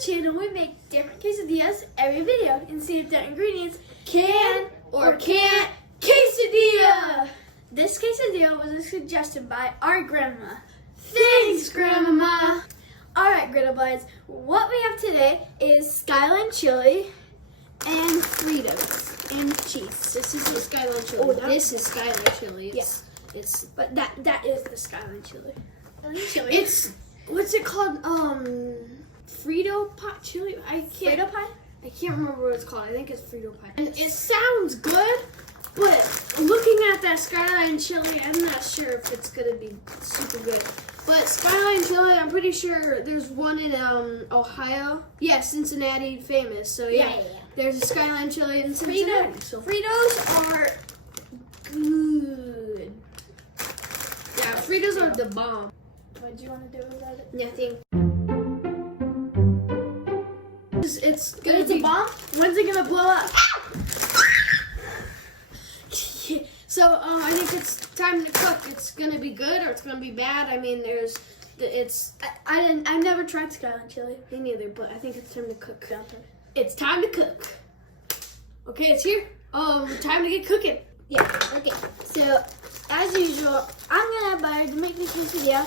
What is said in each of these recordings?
the channel, we make different quesadillas every video and see if the ingredients can or can't quesadilla. This quesadilla was a suggestion by our grandma. Thanks, Grandma. Alright, Griddle Buds, what we have today is Skyline Chili and Fritos and cheese. This is the Skyline Chili. Oh, this is Skyline Chili. Yes. But that is the Skyline Chili. It's, what's it called? Frito Pie Chili? Frito Pie? I can't remember what it's called. I think it's Frito Pie. And it sounds good, but looking at that Skyline Chili, I'm not sure if it's going to be super good. But Skyline Chili, I'm pretty sure there's one in Ohio. Yeah, Cincinnati, famous. So yeah. There's a Skyline Chili in Cincinnati. Fritos are good. Yeah, Fritos are the bomb. What do you want to do about it? Nothing. It's gonna It's a be bomb? When's it gonna blow up? So I think it's time to cook. It's gonna be good or it's gonna be bad. I mean, I've never tried Skyline Chili. Me neither, but I think it's time to cook. It's time to cook. Okay, it's here. Time to get cooking. Yeah, okay. So, as usual, I'm gonna have butter to make the quesadilla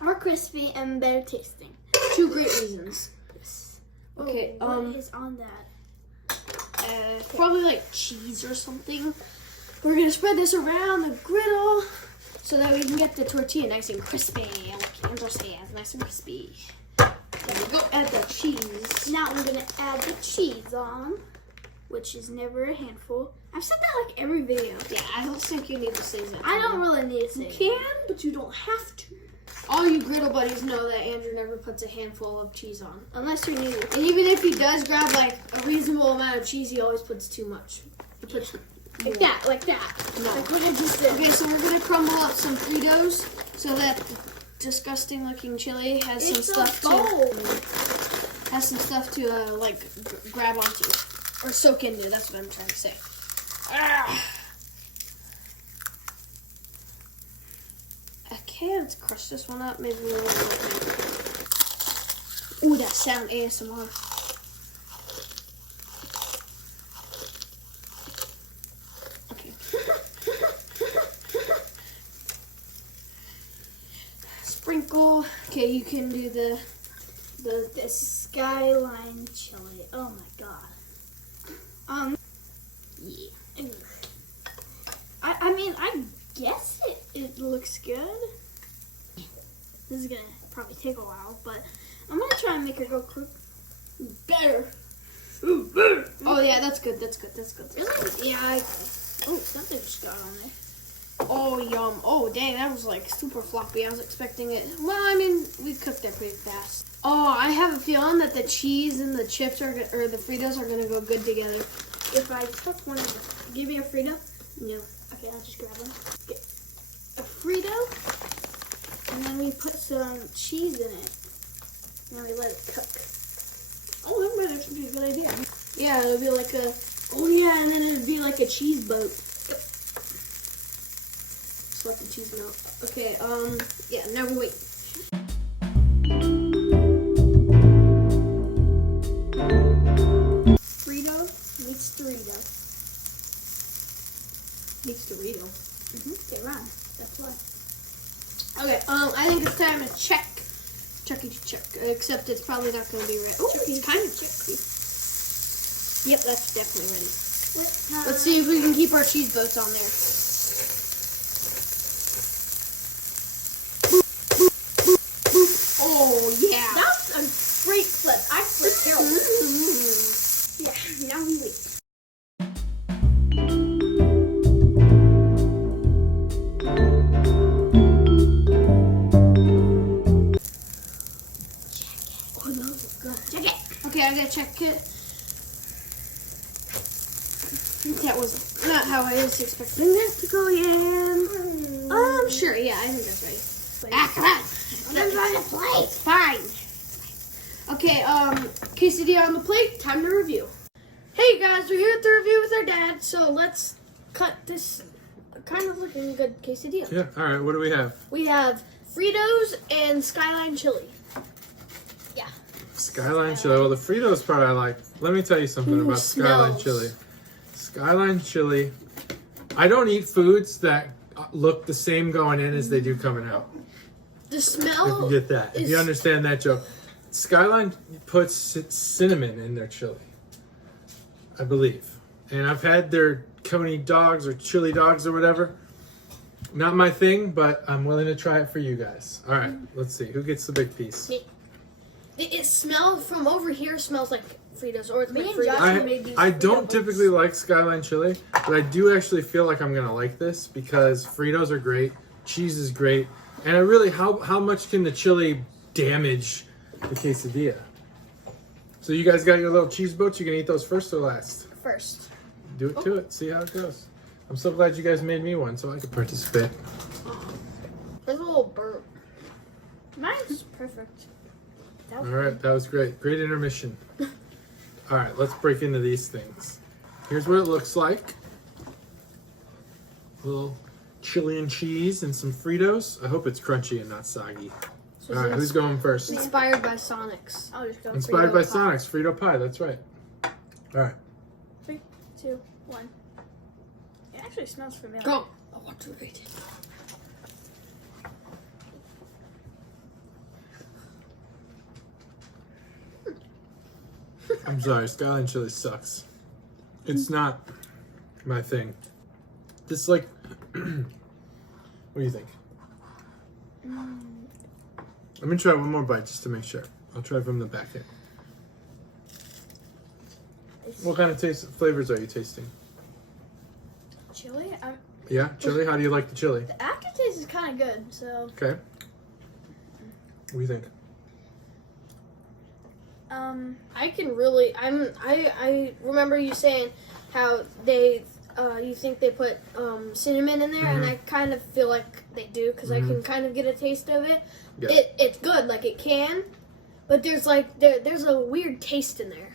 more crispy and better tasting. Two great reasons. Yes. Okay, what is on that? Probably like cheese or something. We're gonna spread this around the griddle so that we can get the tortilla nice and crispy. Like Andrew says, nice and crispy. There we go. Add the cheese. Now I'm gonna add the cheese on, which is never a handful. I've said that like every video. Yeah, I don't think you need to say that. I don't really need to say it. You can, but you don't have to. All you griddle buddies know that Andrew never puts a handful of cheese on. Unless you're new. And even if he does grab like a reasonable amount of cheese, he always puts too much. He puts like that. No. Like what I just did. Okay, so we're gonna crumble up some Fritos so that the disgusting looking chili has some stuff to like grab onto or soak into. That's what I'm trying to say. Okay, let's crush this one up. Maybe we'll. Ooh, that sound ASMR. Okay. Sprinkle. Okay, you can do the Skyline Chili. Oh my god. Yeah. I mean, I guess it looks good. This is gonna probably take a while, but I'm gonna try and make it go quick. Better. Ooh, better. Oh yeah, that's good. That's good. Really? Yeah. Oh, something just got on there. Oh yum. Oh dang, that was like super floppy. I was expecting it. Well, I mean, we cooked that pretty fast. Oh, I have a feeling that the cheese and the chips or the Fritos are gonna go good together. If I took one of them, give me a Frito. Yeah. Okay, I'll just grab one. Get a Frito, and then we put some cheese in it. And then we let it cook. Oh, that might actually be a good idea. Yeah, it'll be like a. Oh yeah, and then it'd be like a cheese boat. Just let the cheese melt. Okay. Yeah. Now we wait. Dorito. Meets Dorito. They rhyme. That's why. Okay, I think it's time to check. Check. Except it's probably not going to be ready. Oh, it's kind of checky. Yep, that's definitely ready. Let's see if we can keep our cheese boats on there. Oh, yeah. That's a great flip. I flipped terrible. Yeah, now we wait. Okay, I gotta check it. That was not how I was expecting it to go again. Sure, yeah, I think that's right. Come on. Put on the plate. Fine. Okay, quesadilla on the plate. Time to review. Hey guys, we're here at the review with our dad, so let's cut this kind of looking good quesadilla. Yeah, alright, what do we have? We have Fritos and Skyline Chili. Yeah. Skyline Chili. Well, the Fritos part I like. Let me tell you something Ooh, about Skyline smells. Chili. Skyline Chili. I don't eat foods that look the same going in as they do coming out. The smell. If you get that. If you understand that joke. Skyline puts cinnamon in their chili, I believe. And I've had their coney dogs or chili dogs or whatever. Not my thing, but I'm willing to try it for you guys. All right, let's see. Who gets the big piece? Me. It smells from over here. Smells like Fritos, or it's Me like and Fritos. Josh made these I don't Fritos. typically like Skyline Chili, but I do actually feel like I'm gonna like this because Fritos are great, cheese is great, and I really how much can the chili damage the quesadilla? So you guys got your little cheese boats. You gonna eat those first or last? First. Do it to it. See how it goes. I'm so glad you guys made me one so I could participate. There's a little burnt. Mine's perfect. All right, that was great. Great intermission. All right, let's break into these things. Here's what it looks like. A little chili and cheese and some Fritos. I hope it's crunchy and not soggy. All right, who's going first? Inspired by Sonic's. I'll just go. Inspired by Frito Pie. Sonic's Frito Pie. That's right. All right. 3, 2, 1. It actually smells familiar. Go. I want to read it. I'm sorry, Skyline Chili sucks. It's not my thing. This like, what do you think? Let me try one more bite just to make sure. I'll try from the back end. What kind of flavors are you tasting? Chili? Yeah, chili. How do you like the chili? The aftertaste is kind of good, so. Okay. What do you think? I can really. I remember you saying how they. You think they put cinnamon in there, and I kind of feel like they do because I can kind of get a taste of it. Yeah. It's good, like it can, but there's like there's a weird taste in there.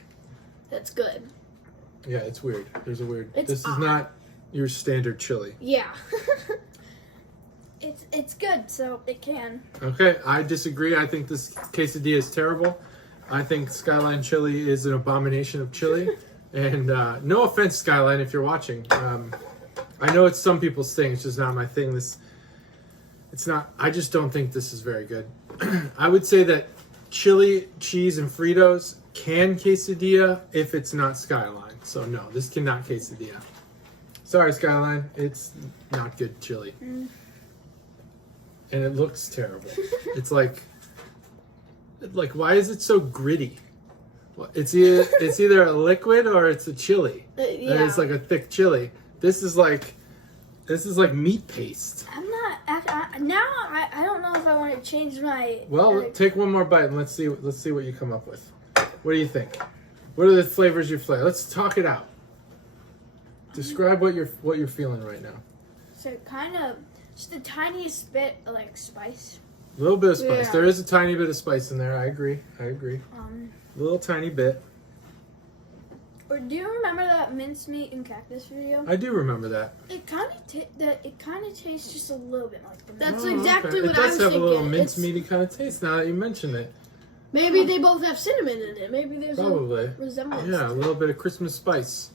That's good. Yeah, it's weird. There's a weird. It's This is odd. not your standard chili. Yeah. it's good, so it can. Okay, I disagree. I think this quesadilla is terrible. I think Skyline Chili is an abomination of chili. And no offense, Skyline, if you're watching. I know it's some people's thing. It's just not my thing. It's not. I just don't think this is very good. I would say that chili, cheese, and Fritos can quesadilla if it's not Skyline. So no, this cannot quesadilla. Sorry, Skyline. It's not good chili. And it looks terrible. It's like why is it so gritty? Well, it's either a liquid or it's a chili. Yeah. It's like a thick chili. This is like meat paste. I'm not. I don't know if I want to change my. Well, take one more bite and let's see what you come up with. What do you think? What are the flavors you flavor? Let's talk it out. Describe what you're feeling right now. So kind of just the tiniest bit of like spice. A little bit of spice. Yeah. There is a tiny bit of spice in there. I agree. A little tiny bit. Or do you remember that mincemeat and cactus video? I do remember that. It kind of tastes just a little bit like the That's Oh, exactly okay. what I was It does have a little thinking. mincemeaty kind of taste now that you mention it. Maybe they both have cinnamon in it. Maybe there's Probably. a resemblance. Yeah, a little bit of Christmas spice.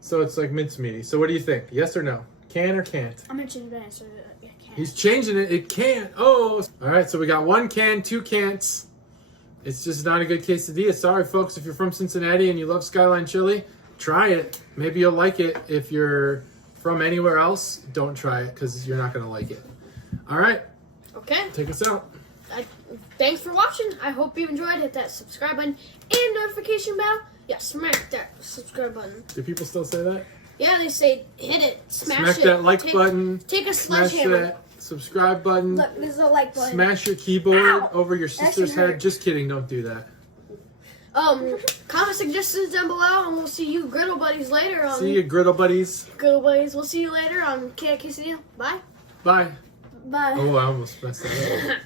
So it's like mincemeaty. So what do you think? Yes or no? Can or can't? I'm gonna change my answer. I can't. He's changing it. It can't. Oh. All right, so we got 1 can, 2 can'ts. It's just not a good quesadilla. Sorry, folks. If you're from Cincinnati and you love Skyline Chili, try it. Maybe you'll like it. If you're from anywhere else, don't try it because you're not going to like it. All right, Okay. take us out. Thanks for watching. I hope you enjoyed. Hit that subscribe button and notification bell. Yeah, smack that subscribe button. Do people still say that? Yeah, they say hit it, smash it. that like button. Take a Smash sledgehammer. that subscribe button. Look, this is a like button. Smash your keyboard Ow. over your sister's should head. hurt. Just kidding. Don't do that. Comment suggestions down below, and we'll see you griddle buddies later on. See you, griddle buddies. Griddle buddies. We'll see you later on Quesadilla. Bye. Bye. Bye. Oh, I almost messed that up.